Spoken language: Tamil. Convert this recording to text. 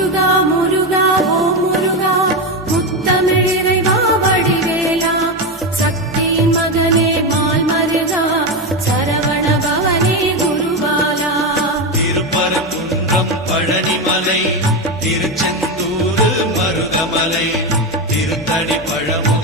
முருகா முருகா ஓ முருகா முத்தமிழிறைவா வடிவேலா சக்தியின் மகனே மால் மருகா சரவண பவனே குருபாலா திருப்பரங்குன்றம் பழனிமலை திருச்செந்தூர் மருகமலை திருத்தணி பழமோ